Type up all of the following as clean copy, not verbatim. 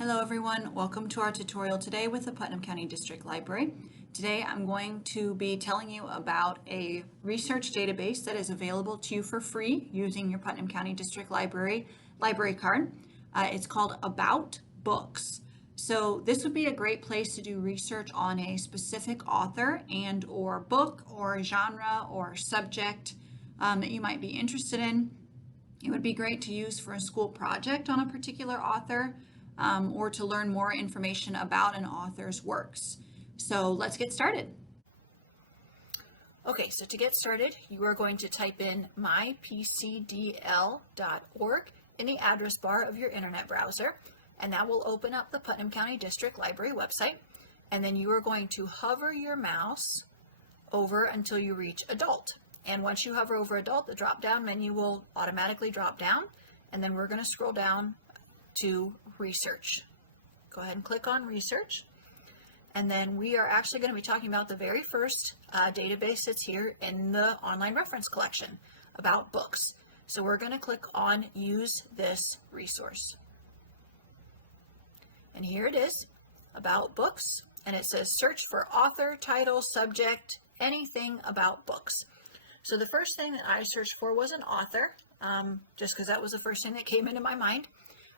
Hello everyone, welcome to our tutorial today with the Putnam County District Library. Today I'm going to be telling you about a research database that is available to you for free using your Putnam County District Library card. It's called About Books. So this would be a great place to do research on a specific author and or book or genre or subject that you might be interested in. It would be great to use for a school project on a particular author. Or to learn more information about an author's works. So let's get started. Okay, so to get started, you are going to type in mypcdl.org in the address bar of your internet browser, and that will open up the Putnam County District Library website. And then you are going to hover your mouse over until you reach Adult. And once you hover over Adult, the drop-down menu will automatically drop down, and then we're going to scroll down to Research. Go ahead and click on Research, and then we are actually going to be talking about the very first database that's here in the online reference collection, About Books. So we're going to click on Use This Resource. And here it is, About Books, and it says search for author, title, subject, anything about books. So the first thing that I searched for was an author, just because that was the first thing that came into my mind.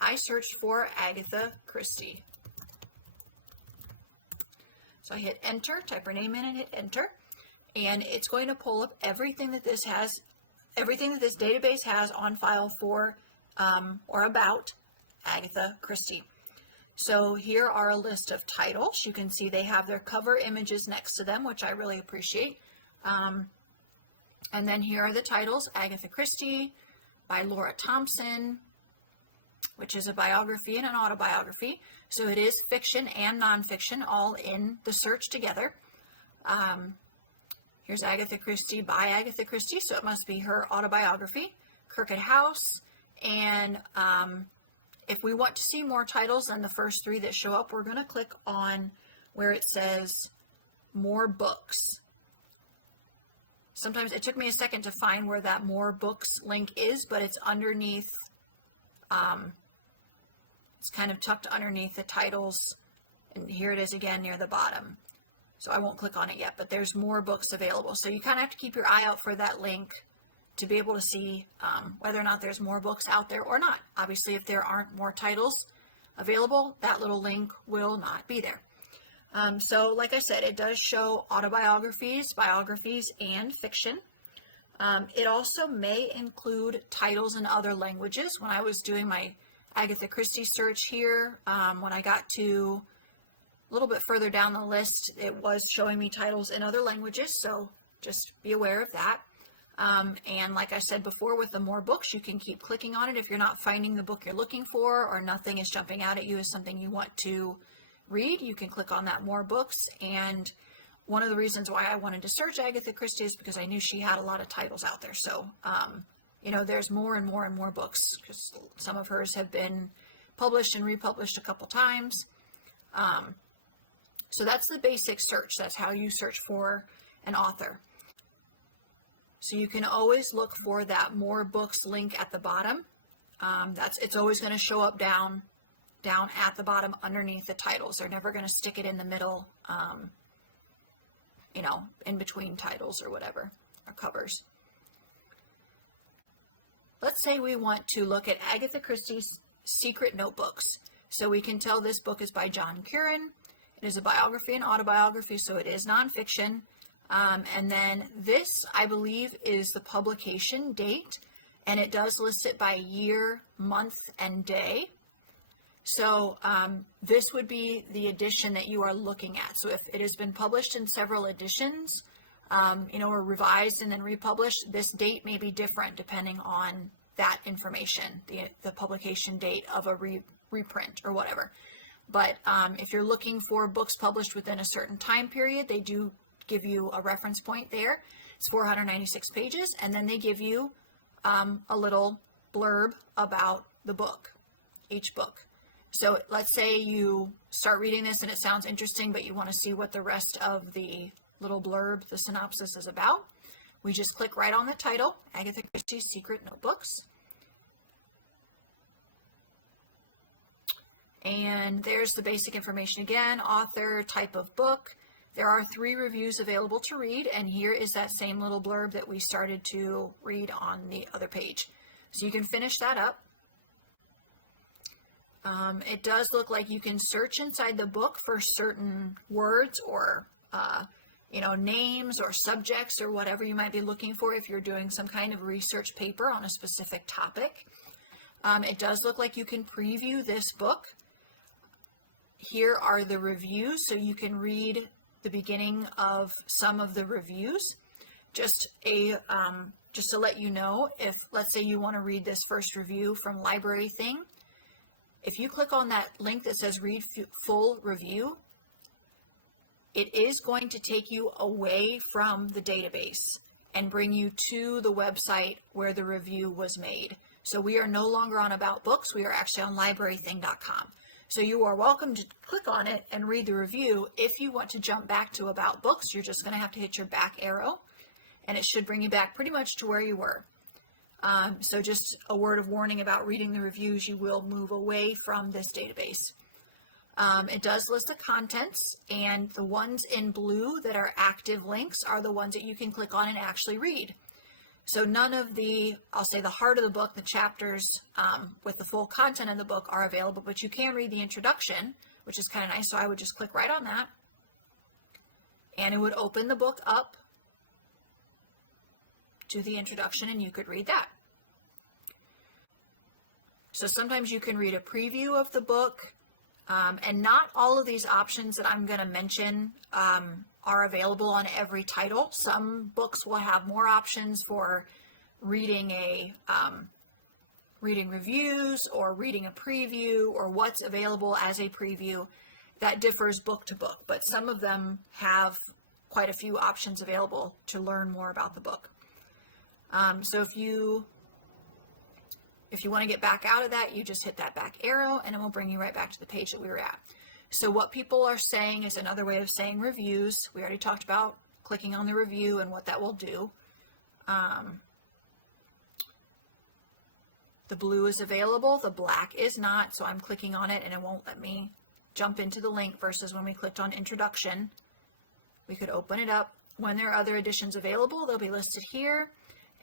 I searched for Agatha Christie. So I hit enter, type her name in and hit enter, and it's going to pull up everything that this database has on file for or about Agatha Christie. So here are a list of titles. You can see they have their cover images next to them, which I really appreciate. And then here are the titles: Agatha Christie by Laura Thompson, which is a biography and an autobiography. So it is fiction and nonfiction all in the search together. Here's Agatha Christie by Agatha Christie, so it must be her autobiography. Crooked House, and if we want to see more titles than the first three that show up, we're going to click on where it says More Books. Sometimes it took me a second to find where that More Books link is, but it's underneath. It's kind of tucked underneath the titles, and here it is again near the bottom. So I won't click on it yet, but there's more books available. So you kind of have to keep your eye out for that link to be able to see whether or not there's more books out there or not. Obviously, if there aren't more titles available, that little link will not be there. So like I said, it does show autobiographies, biographies, and fiction. It also may include titles in other languages. When I was doing my Agatha Christie search here, when I got to a little bit further down the list, it was showing me titles in other languages, so just be aware of that. And like I said before, with the More Books, you can keep clicking on it if you're not finding the book you're looking for or nothing is jumping out at you as something you want to read. You can click on that More Books, and one of the reasons why I wanted to search Agatha Christie is because I knew she had a lot of titles out there. So, you know, there's more and more and more books, because some of hers have been published and republished a couple times. So that's the basic search. That's how you search for an author. So you can always look for that More Books link at the bottom. It's always going to show up down at the bottom underneath the titles. They're never going to stick it in the middle, you know, in between titles or whatever, or covers. Let's say we want to look at Agatha Christie's Secret Notebooks. So we can tell this book is by John Curran. It is a biography and autobiography, so it is nonfiction. And then this, I believe, is the publication date, and it does list it by year, month, and day. So this would be the edition that you are looking at. So if it has been published in several editions, you know, or revised and then republished, this date may be different depending on that information, the publication date of a reprint or whatever. But if you're looking for books published within a certain time period, they do give you a reference point there. It's 496 pages, and then they give you a little blurb about the book, each book. So let's say you start reading this and it sounds interesting, but you want to see what the rest of the little blurb, the synopsis, is about. We just click right on the title, Agatha Christie's Secret Notebooks. And there's the basic information again, author, type of book. There are 3 reviews available to read, and here is that same little blurb that we started to read on the other page. So you can finish that up. It does look like you can search inside the book for certain words or names or subjects or whatever you might be looking for if you're doing some kind of research paper on a specific topic. It does look like you can preview this book. Here are the reviews, so you can read the beginning of some of the reviews. Just to let you know, if let's say you want to read this first review from Library Thing, if you click on that link that says read full review, it is going to take you away from the database and bring you to the website where the review was made. So we are no longer on About Books, we are actually on librarything.com. So you are welcome to click on it and read the review. If you want to jump back to About Books, you're just going to have to hit your back arrow, and it should bring you back pretty much to where you were. So just a word of warning about reading the reviews, you will move away from this database. It does list the contents, and the ones in blue that are active links are the ones that you can click on and actually read. So none of the, I'll say the heart of the book, the chapters with the full content of the book are available, but you can read the introduction, which is kind of nice. So I would just click right on that, and it would open the book up to the introduction, and you could read that. So sometimes you can read a preview of the book, and not all of these options that I'm going to mention are available on every title. Some books will have more options for reading reading reviews or reading a preview or what's available as a preview. That differs book to book, but some of them have quite a few options available to learn more about the book. So if you want to get back out of that, you just hit that back arrow and it will bring you right back to the page that we were at. So what people are saying is another way of saying reviews. We already talked about clicking on the review and what that will do. The blue is available, the black is not, so I'm clicking on it and it won't let me jump into the link versus when we clicked on introduction. We could open it up. When there are other editions available, they'll be listed here.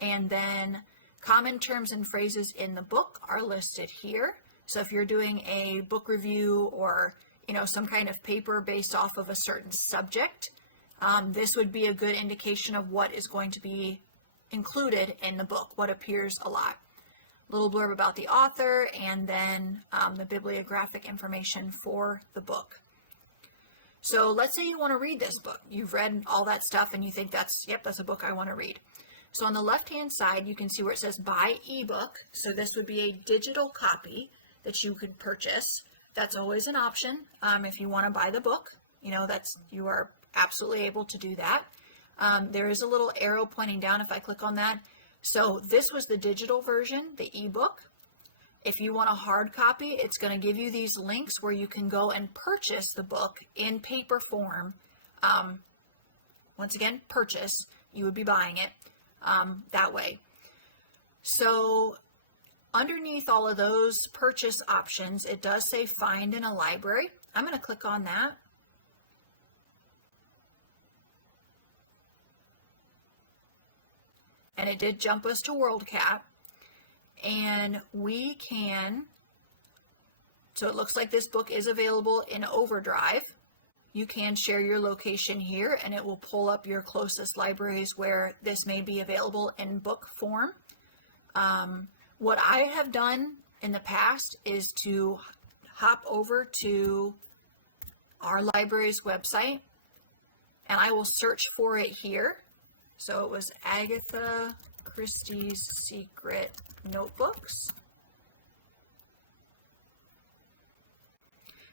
And then common terms and phrases in the book are listed here. So if you're doing a book review or some kind of paper based off of a certain subject, this would be a good indication of what is going to be included in the book, what appears a lot. Little blurb about the author, and then the bibliographic information for the book. So let's say you want to read this book. You've read all that stuff and you think that's a book I want to read. So on the left-hand side, you can see where it says buy ebook. So this would be a digital copy that you could purchase. That's always an option. If you want to buy the book, you are absolutely able to do that. There is a little arrow pointing down if I click on that. So this was the digital version, the ebook. If you want a hard copy, it's going to give you these links where you can go and purchase the book in paper form. Once again, purchase, you would be buying it that way. So underneath all of those purchase options, it does say find in a library. I'm going to click on that. And it did jump us to WorldCat. And we can, so it looks like this book is available in Overdrive. You can share your location here and it will pull up your closest libraries where this may be available in book form. What I have done in the past is to hop over to our library's website and I will search for it here. So it was Agatha Christie's Secret Notebooks.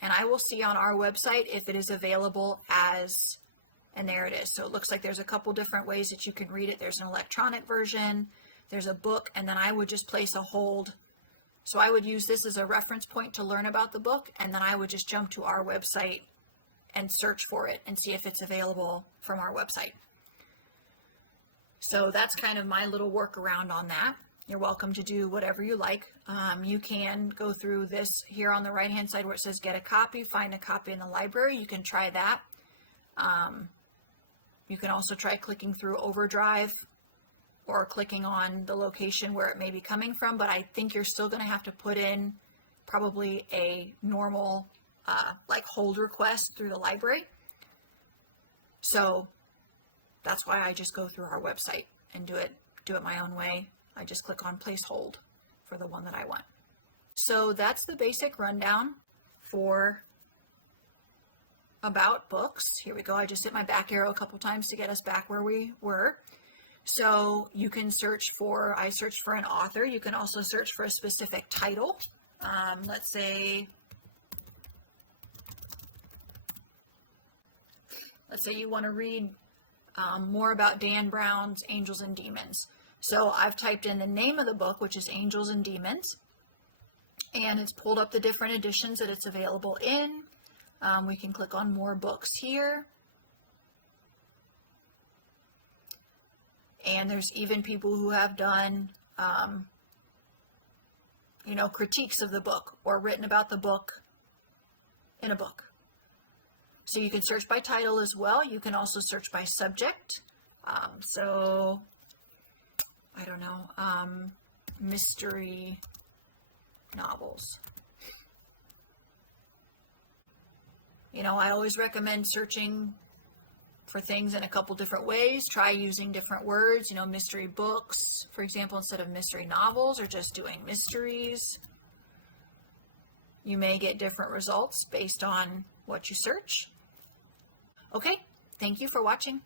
And I will see on our website if it is available as, and there it is. So it looks like there's a couple different ways that you can read it. There's an electronic version, there's a book, and then I would just place a hold. So I would use this as a reference point to learn about the book, and then I would just jump to our website and search for it and see if it's available from our website. So that's kind of my little workaround on that. You're welcome to do whatever you like. You can go through this here on the right hand side where it says get a copy, find a copy in the library. You can try that. You can also try clicking through Overdrive or clicking on the location where it may be coming from, but I think you're still going to have to put in probably a normal like hold request through the library. So that's why I just go through our website and do it my own way. I just click on place hold for the one that I want. So that's the basic rundown for about books. Here we go. I just hit my back arrow a couple times to get us back where we were. So you can search for, I searched for an author. You can also search for a specific title. Let's say you want to read more about Dan Brown's Angels and Demons. So I've typed in the name of the book, which is Angels and Demons, and it's pulled up the different editions that it's available in. We can click on more books here. And there's even people who have done, critiques of the book or written about the book in a book. So you can search by title as well. You can also search by subject. So, I don't know, mystery novels. I always recommend searching for things in a couple different ways. Try using different words, mystery books, for example, instead of mystery novels, or just doing mysteries. You may get different results based on what you search. Okay, thank you for watching.